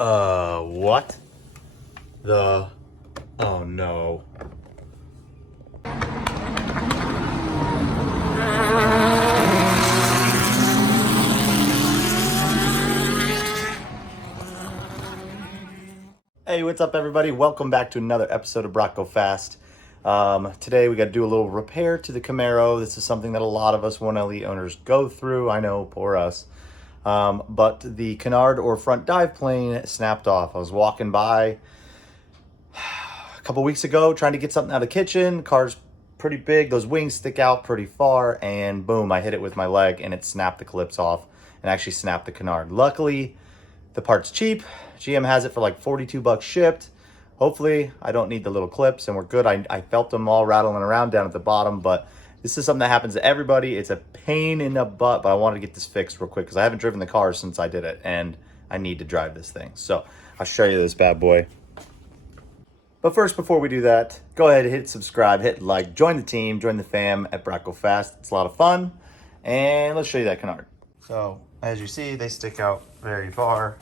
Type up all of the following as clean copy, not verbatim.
What the? Oh no. Hey, what's up everybody? Welcome back to another episode of Brock Go Fast. Today we got to do a little repair to the Camaro. This is something that a lot of us 1LE owners go through. I know, poor us. But the canard or front dive plane snapped off. I was walking by a couple weeks ago trying to get something out of the kitchen. Car's pretty big, those wings stick out pretty far, and boom, I hit it with my leg and it snapped the clips off and actually snapped the canard. Luckily, the part's cheap. GM has it for like 42 bucks shipped. Hopefully I don't need the little clips and we're good. I felt them all rattling around down at the bottom, but this is something that happens to everybody. It's a pain in the butt, but I wanted to get this fixed real quick because I haven't driven the car since I did it and I need to drive this thing. So I'll show you this bad boy. But first, before we do that, go ahead and hit subscribe, hit like, join the team, join the fam at Brock Go Fast. It's a lot of fun. And let's show you that canard. So as you see, they stick out very far.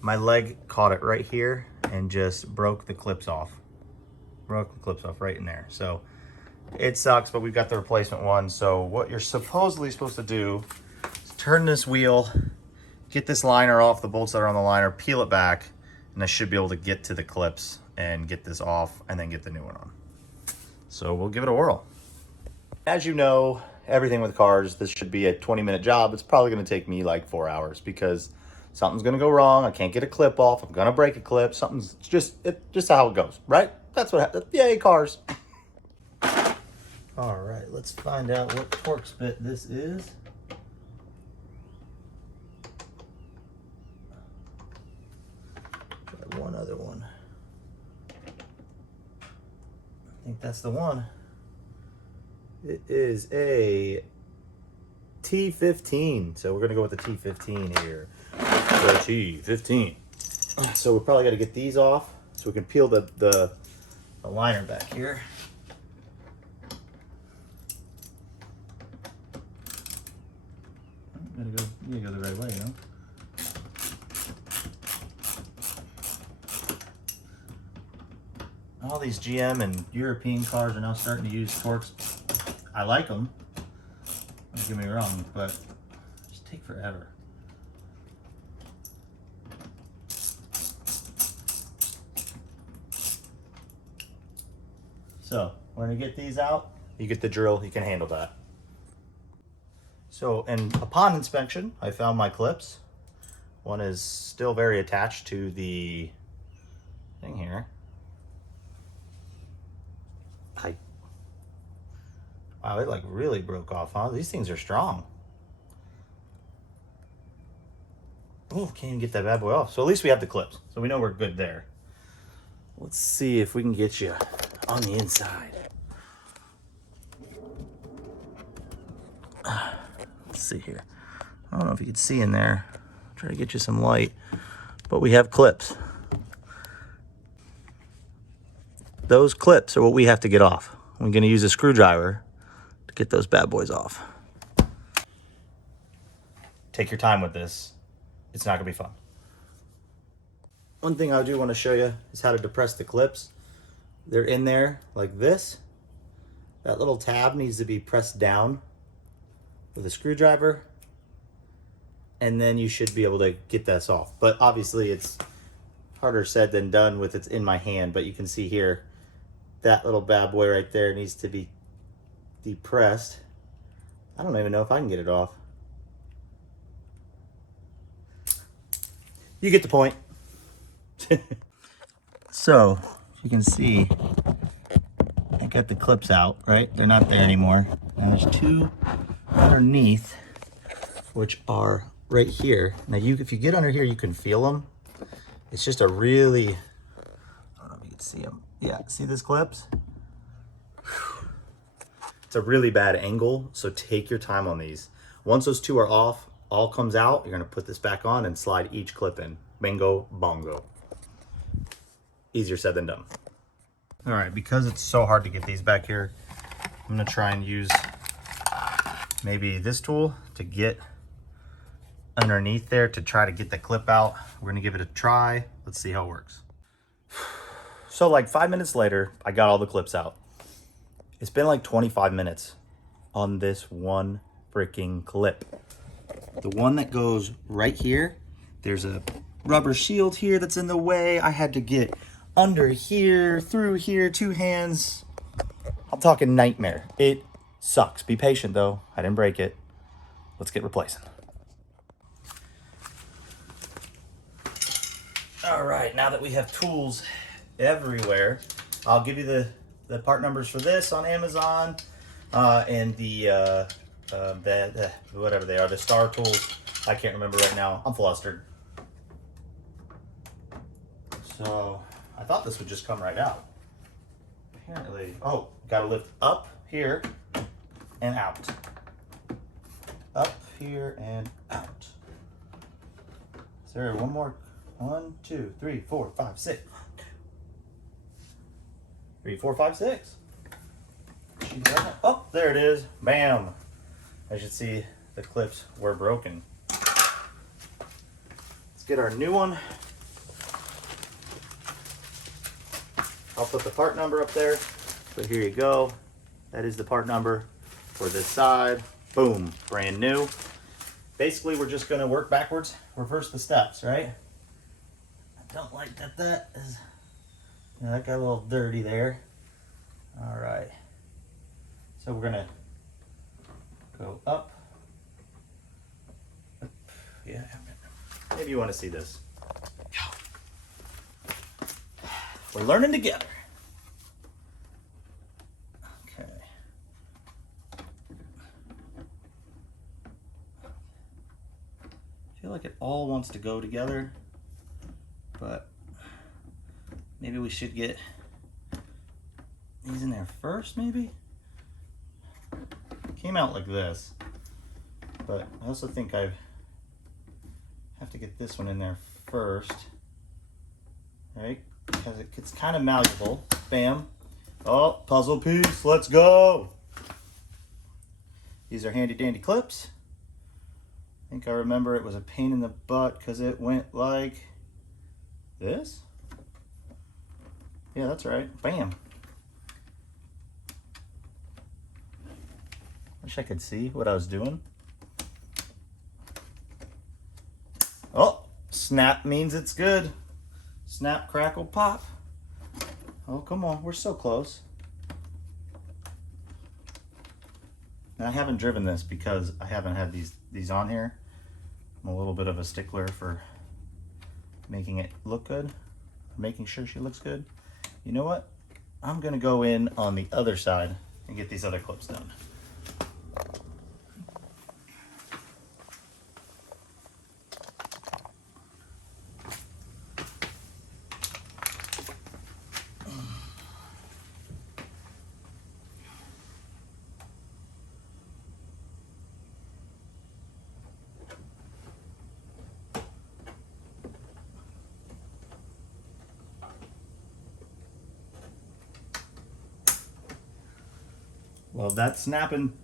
My leg caught it right here and just broke the clips off. Broke the clips off right in there. So it sucks, but we've got the replacement one. So what you're supposedly supposed to do is turn this wheel, get this liner off, the bolts that are on the liner, peel it back, and I should be able to get to the clips and get this off and then get the new one on. So we'll give it a whirl. As you know, everything with cars, this should be a 20-minute job. It's probably gonna take me like 4 hours because something's gonna go wrong. I can't get a clip off. I'm gonna break a clip. Something's just how it goes, right? That's what happens. Yay, cars. All right, let's find out what Torx Bit this is. Try one other one. I think that's the one. It is a T15. So we're gonna go with the T15 here. The T15. So we probably got to get these off so we can peel the liner back here. You gotta go the right way, you know. All these GM and European cars are now starting to use Torx. I like them. Don't get me wrong, but just take forever. So we're gonna get these out. You get the drill, you can handle that. So, and upon inspection, I found my clips. One is still very attached to the thing here. Wow, it like really broke off, huh? These things are strong. Oh, can't even get that bad boy off. So at least we have the clips. So we know we're good there. Let's see if we can get you on the inside. Let's see here. I don't know if you can see in there. Try to get you some light, but we have clips. Those clips are what we have to get off. We're gonna use a screwdriver to get those bad boys off. Take your time with this. It's not gonna be fun. One thing I do want to show you is how to depress the clips. They're in there like this. That little tab needs to be pressed down with a screwdriver, and then you should be able to get this off. But obviously it's harder said than done with it's in my hand, but you can see here, that little bad boy right there needs to be depressed. I don't even know if I can get it off. You get the point. So you can see I got the clips out, right? They're not there anymore. And there's two underneath, which are right here. Now if you get under here, you can feel them. It's just a really, I don't know if you can see them. Yeah, see these clips? It's a really bad angle, so take your time on these. Once those two are off, all comes out, you're gonna put this back on and slide each clip in. Bingo, bongo. Easier said than done. All right, because it's so hard to get these back here, I'm gonna try and use maybe this tool to get underneath there to try to get the clip out. We're gonna give it a try. Let's see how it works. So like 5 minutes later, I got all the clips out. It's been like 25 minutes on this one freaking clip. The one that goes right here, there's a rubber shield here that's in the way. I had to get under here, through here, 2 hands. I'm talking nightmare. It sucks. Be patient though. I didn't break it. Let's get replacing. All right, now that we have tools everywhere, I'll give you the part numbers for this on Amazon and the whatever they are, the star tools. I can't remember right now. I'm flustered. So I thought this would just come right out. Apparently, oh, gotta lift up here and out. Up here and out. Is there one more? 1, 2, 3, 4, 5, 6. 3, 4, 5, 6. Oh, there it is. Bam. As you can see, the clips were broken. Let's get our new one. I'll put the part number up there, but here you go. That is the part number for this side. Boom, brand new. Basically, we're just gonna work backwards, reverse the steps, right? I don't like that is, you know, that got a little dirty there. All right, so we're gonna go up. Yeah, maybe you wanna see this. We're learning together. Okay. I feel like it all wants to go together, but maybe we should get these in there first, maybe? Came out like this, but I also think I have to get this one in there first, right? Because it's kind of malleable. Bam. Oh, puzzle piece. Let's go. These are handy dandy clips. I think I remember it was a pain in the butt because it went like this. Yeah, that's right. Bam. Wish I could see what I was doing. Oh, snap means it's good. Snap, crackle, pop. Oh, come on, we're so close. And I haven't driven this because I haven't had these on here. I'm a little bit of a stickler for making it look good, making sure she looks good. You know what? I'm gonna go in on the other side and get these other clips done. Well, that's snapping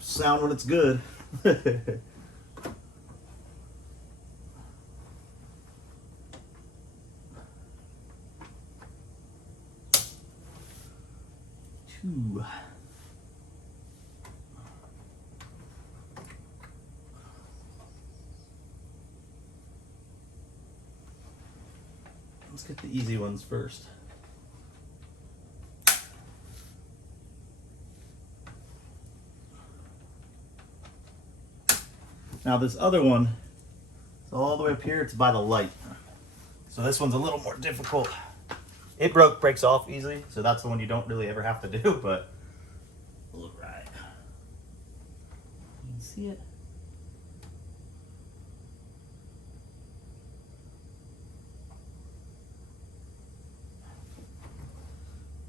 sound when it's good. Two. Let's get the easy ones first. Now this other one is all the way up here. It's by the light. So this one's a little more difficult. It breaks off easily, so that's the one you don't really ever have to do, but all right. You can see it.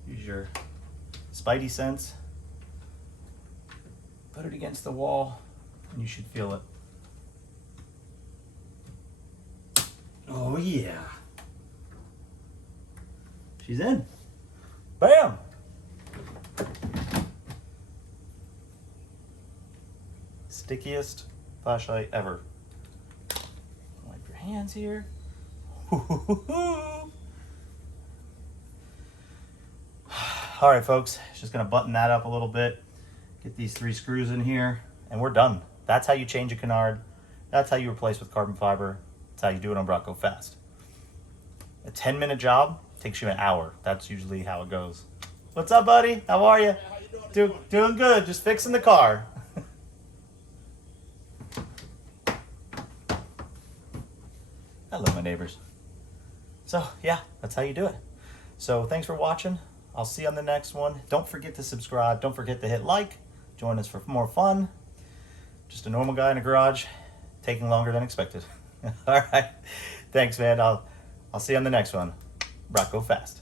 Use your spidey sense. Put it against the wall, and you should feel it. Oh yeah. She's in. Bam! Stickiest flashlight ever. hands here. All right, folks, just gonna button that up a little bit, get these 3 screws in here, and we're done. That's how you change a canard. That's how you replace with carbon fiber. That's how you do it on Bronco Fast. A 10-minute job takes you an hour. That's usually how it goes. What's up, buddy? How are you? How you doing? Doing good, just fixing the car. Hello, my neighbors. So, yeah, that's how you do it. So, thanks for watching. I'll see you on the next one. Don't forget to subscribe. Don't forget to hit like. Join us for more fun. Just a normal guy in a garage, taking longer than expected. All right. Thanks, man. I'll see you on the next one. Bronco Fast.